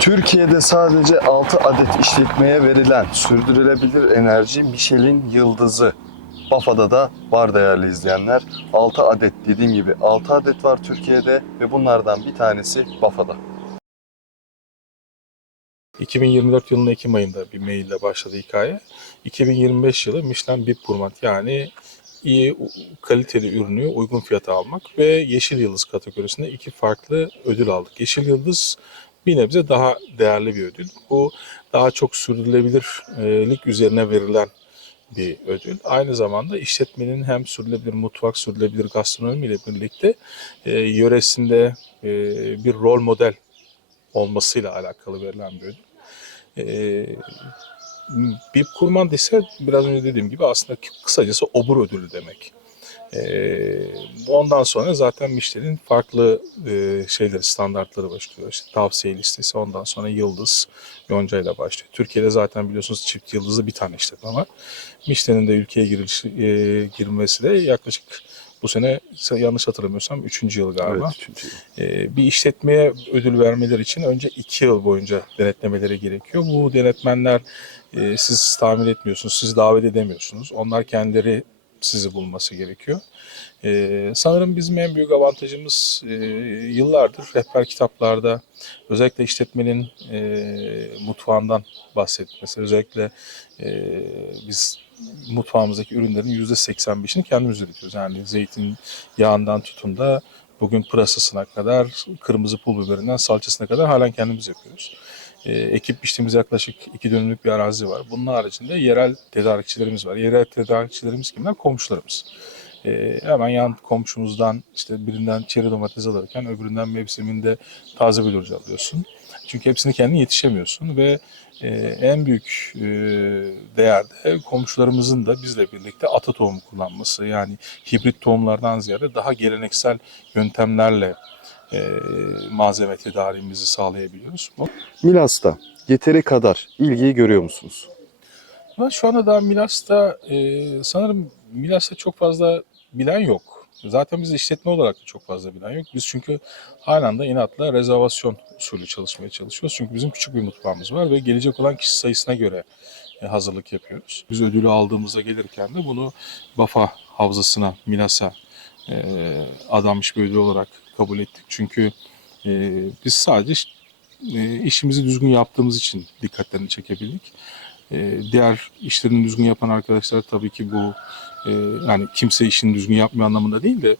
Türkiye'de sadece 6 adet işletmeye verilen sürdürülebilir enerji Michelin yıldızı. Bafa'da da var değerli izleyenler. 6 adet dediğim gibi 6 adet var Türkiye'de ve bunlardan bir tanesi Bafa'da. 2024 yılının Ekim ayında bir maille başladı hikaye. 2025 yılı Michelin Bib Gourmand yani iyi kaliteli ürünü uygun fiyata almak ve Yeşil Yıldız kategorisinde iki farklı ödül aldık. Yeşil Yıldız bir nebze daha değerli bir ödül. Bu daha çok sürdürülebilirlik üzerine verilen bir ödül. Aynı zamanda işletmenin hem sürdürülebilir mutfak, sürdürülebilir gastronomi ile birlikte e, yöresinde e, bir rol model olmasıyla alakalı verilen bir ödül. Ee, Bib Kurmand ise biraz önce dediğim gibi aslında kısacası obur ödülü demek. Ee, ondan sonra zaten Michelin farklı e, şeyleri, standartları başlıyor. İşte tavsiye listesi, ondan sonra yıldız, yonca ile başlıyor. Türkiye'de zaten biliyorsunuz çift yıldızlı bir tane işletme var. Michelin'in de ülkeye giriş, e, girmesi de yaklaşık bu sene yanlış hatırlamıyorsam 3. yıl galiba. Evet, üçüncü yıl. Ee, bir işletmeye ödül vermeleri için önce iki yıl boyunca denetlemeleri gerekiyor. Bu denetmenler e, siz tahmin etmiyorsunuz, siz davet edemiyorsunuz. Onlar kendileri sizi bulması gerekiyor. Ee, sanırım bizim en büyük avantajımız e, yıllardır rehber kitaplarda özellikle işletmenin e, mutfağından bahsetmesi. Özellikle e, biz mutfağımızdaki ürünlerin %85'ini kendimiz üretiyoruz. Yani zeytin yağından tutun da bugün pırasasına kadar, kırmızı pul biberinden salçasına kadar halen kendimiz yapıyoruz. Ee, ekip biçtiğimiz yaklaşık iki dönümlük bir arazi var. Bunun haricinde yerel tedarikçilerimiz var. Yerel tedarikçilerimiz kimler? Komşularımız. Ee, hemen yan komşumuzdan işte birinden çeri domates alırken öbüründen mevsiminde taze bülürcü alıyorsun. Çünkü hepsini kendin yetişemiyorsun ve e, en büyük e, değer de komşularımızın da bizle birlikte ata tohum kullanması. Yani hibrit tohumlardan ziyade daha geleneksel yöntemlerle e, malzeme tedariğimizi sağlayabiliyoruz. Milas'ta yeteri kadar ilgiyi görüyor musunuz? Ben şu anda daha Milas'ta e, sanırım Milas'ta çok fazla bilen yok. Zaten biz işletme olarak da çok fazla bilen yok. Biz çünkü halen de inatla rezervasyon usulü çalışmaya çalışıyoruz. Çünkü bizim küçük bir mutfağımız var ve gelecek olan kişi sayısına göre e, hazırlık yapıyoruz. Biz ödülü aldığımızda gelirken de bunu Bafa Havzası'na, Milas'a e, adanmış bir ödül olarak kabul ettik. Çünkü e, biz sadece e, işimizi düzgün yaptığımız için dikkatlerini çekebildik. E, diğer işlerini düzgün yapan arkadaşlar tabii ki bu yani kimse işini düzgün yapmıyor anlamında değil de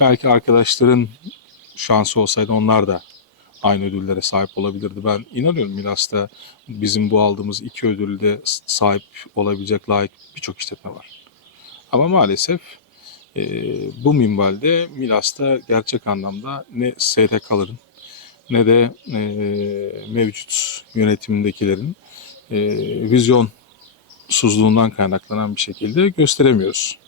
belki arkadaşların şansı olsaydı onlar da aynı ödüllere sahip olabilirdi. Ben inanıyorum Milas'ta bizim bu aldığımız iki ödülde sahip olabilecek layık birçok işletme var. Ama maalesef e, bu minvalde Milas'ta gerçek anlamda ne STK'ların ne de e, mevcut yönetimdekilerin e, vizyonsuzluğundan kaynaklanan bir şekilde gösteremiyoruz.